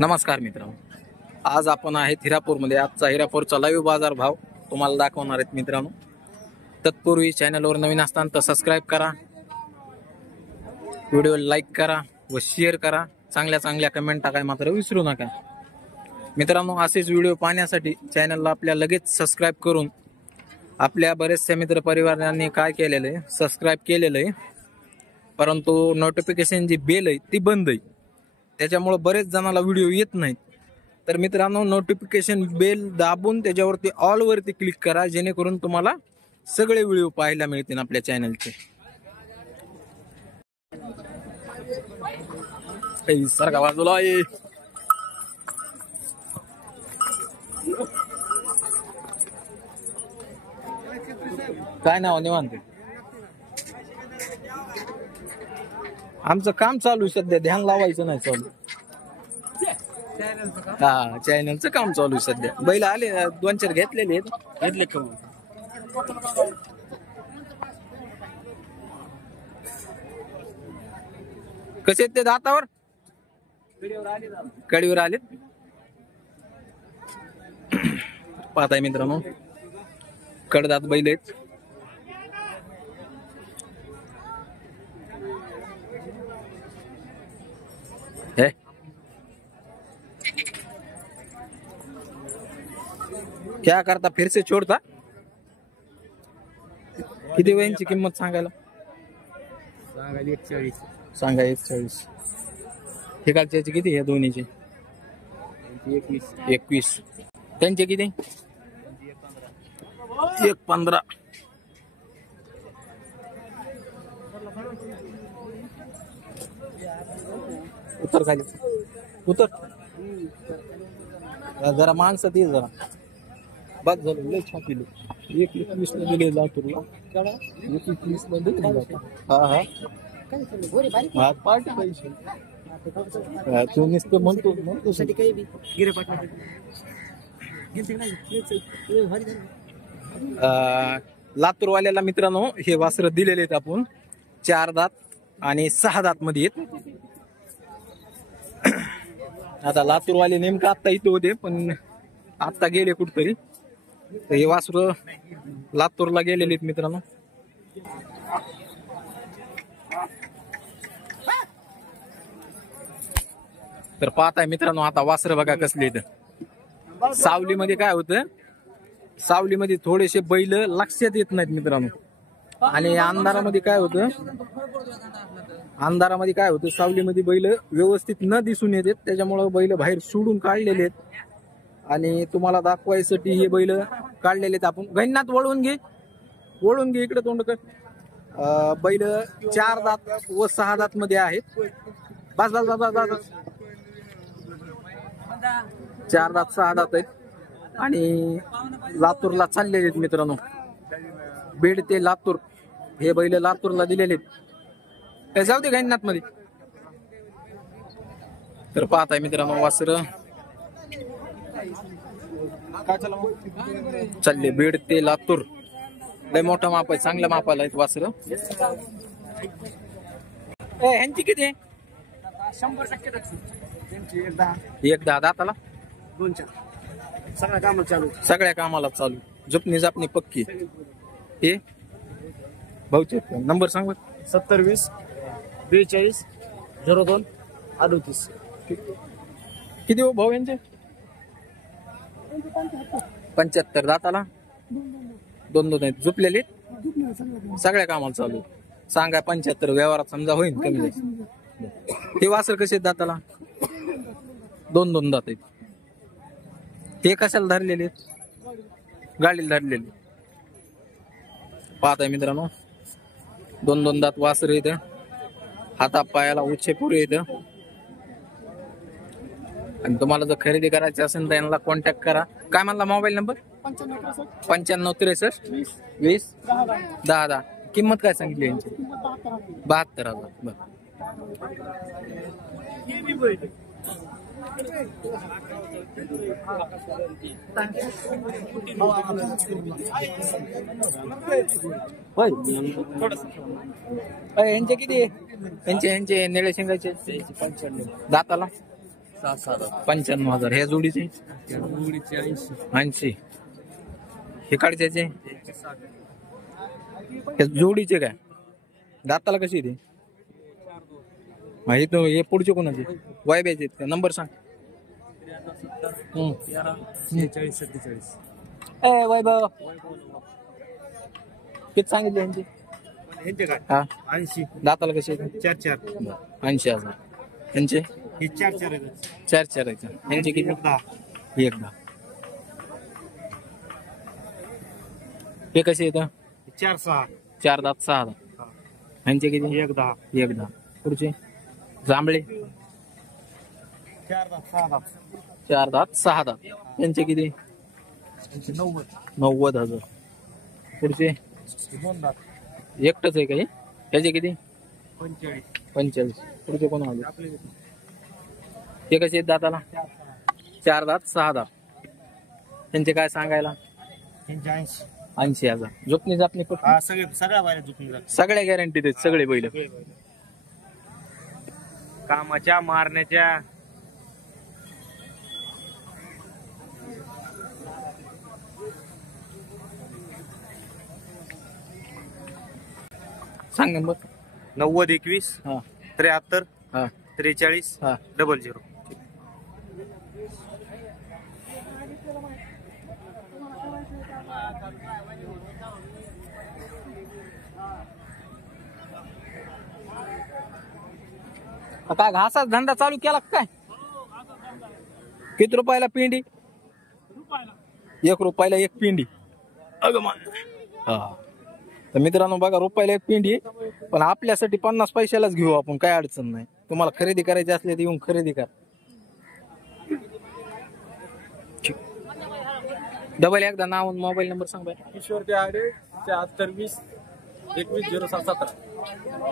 नमस्कार मित्रांनो, आज आपण आहेत हिरापूरमध्ये। आजचा हिरापूरचा लाईव्ह बाजार भाव तुम्हाला दाखवणार आहेत मित्रांनो। तत्पूर्वी चॅनलवर नवीन असताना तर सबस्क्राइब करा, व्हिडिओ लाईक करा व शेअर करा, चांगल्या कमेंट टाकाय मात्र विसरू नका मित्रांनो। असेच व्हिडिओ पाहण्यासाठी चॅनलला आपल्या लगेच सबस्क्राइब करून आपल्या बरेचसे मित्र परिवारांनी काय केलेलं आहे, सबस्क्राइब केलेलं आहे, परंतु नोटिफिकेशन जी बेल आहे ती बंद आहे, त्याच्यामुळे बरेच जणांना व्हिडिओ येत नाहीत। तर मित्रांनो, नोटिफिकेशन बेल दाबून त्याच्यावरती ऑल वरती क्लिक करा, जेणेकरून तुम्हाला सगळे व्हिडिओ पाहायला मिळतील आपल्या चॅनलचे। सारखा बाजूला आहे काय नाव निवांत। आमचं काम चालू आहे सध्या, ध्यान लावायचं नाही चालू। हा, चॅनलचं काम चालू आहे सध्या। बैल आले 2-4 घेतलेले कसे आहेत ते दातावर कडीवर आलेत पाहताय मित्रांनो, कडदात बैल आहेत। क्या करता, फिर से छोड़ता? किती वयांची किंमत सांगायला? सांगा 41। ठिकाणची किती आहे दोन्हीची? 21। त्यांचे किती? 1.15। उतर खाली उतर, जरा माणसं ती जरा बस झालं, लय छापील। 1.21 ला दिले लातूरला, 1.21 ला दिले। हा पार्टी पैसे तू नुसतं म्हणतो लातूरवाल्याला मित्रांनो हे वासर दिलेले आहेत आपण। 4 दात आणि 6 दात मध्ये आहेत। आता लातूरवाले नेमकं आता इथे होते, पण आता गेले कुठतरी। हे वासर लातूरला गेलेले आहेत मित्रांनो। तर पाहताय मित्रांनो, आता वासर बघा कसले आहेत। सावलीमध्ये काय होतं, सावलीमध्ये थोडेसे बैल लक्षात येत नाहीत मित्रांनो, आणि अंधारामध्ये काय होतं, सावलीमध्ये बैल व्यवस्थित न दिसून येतात, त्याच्यामुळे बैल बाहेर सोडून काढलेले आहेत। आणि तुम्हाला दाखवायसाठी हे बैल काढलेले आहेत आपण। गैनात वळून घे इकडे तोंड कर। बैल 4 दात व 6 दात मध्ये आहेत। बस 4 दात 6 दात आहेत आणि लातूरला चाललेले आहेत मित्रांनो। बीड ते लातूर हे बैल लातूरला दिलेले आहेत। जाऊ दे गैनात मध्ये। तर पाहताय मित्रांनो, वासर चालले बीड ते लातूर। लय मोठा माप आहे, चांगल्या मापाला आहेत वासर। ह्यांची किती आहे? 100% 1.10 दाताला 2-4 सगळ्या कामाला चालू। झोपणी पक्की। हे भाऊचे नंबर सांग। 70 20 42 02 38। किती हो भाऊ यांचे? 75 दाताला 2 आहेत, झोपलेले सगळ्या कामाला चालू। सांगा 75, व्यवहारात समजा होईल कमी जास्त। हे वासर कसे आहेत दाताला? 2 दात आहेत। हे कशाला धरलेले? गाडीला धरलेले। पाहताय मित्रांनो, 2 दात वासर येत, हाता पायाला उच्चे पुरे येत। आणि तुम्हाला जर खरेदी करायची असेल तर यांना कॉन्टॅक्ट करा। काय म्हणला मोबाईल नंबर? 95 63 20 10। किंमत काय सांगितली यांची? 72,000। यांचे किती? यांचे निळे शेंगाचे दाताला 95,000. ह्या जोडीचे 80. हे काढच्याचे हे जोडीचे काय दाताला कशी ते माहित हे पुढचे कोणाचे वायब्याचे का नंबर सांग. 46 ए वैभव किती सांगितले यांचे यांचे काय हा 80 दाताला कशी 4 80,000. यांचे हे 4 चार आहेत. यांचे किती 10 एकदा. हे कसे येतं 4 4 दात 6 दात. यांचे किती 10 एकदा. पुढचे जांभळे 4 दात 4 दात 6 दात. यांचे किती 90,000. पुढचे 2 दात एकटच आहे काही याचे किती 45 पुढचे कोण आले ते कसे आहेत दाताला 4 दात 6 दात. त्यांचे काय सांगायला 80,000. झोपणी जापणी हा सगळ्या बाहेर झुकून जात सगळ्या गॅरंटी देत सगळे बैल कामाच्या मारण्याच्या सांग नंबर 90 21 हा 73 हा 43 हा 00. काय घासाच धंदा चालू केला का काय किती रुपयाला पिंडी 1 रुपयाला 1 पिंडी. अगं मा हा तर मित्रांनो बघा रुपयाला 1 पिंडी पण आपल्यासाठी 50 पैशालाच घेऊ आपण काय अडचण नाही. तुम्हाला खरेदी करायची असली तर येऊन खरेदी करा. डबल एकदा नाव मोबाईल नंबर सांग बाय. ईश्वर ते 74 20 21 07 17.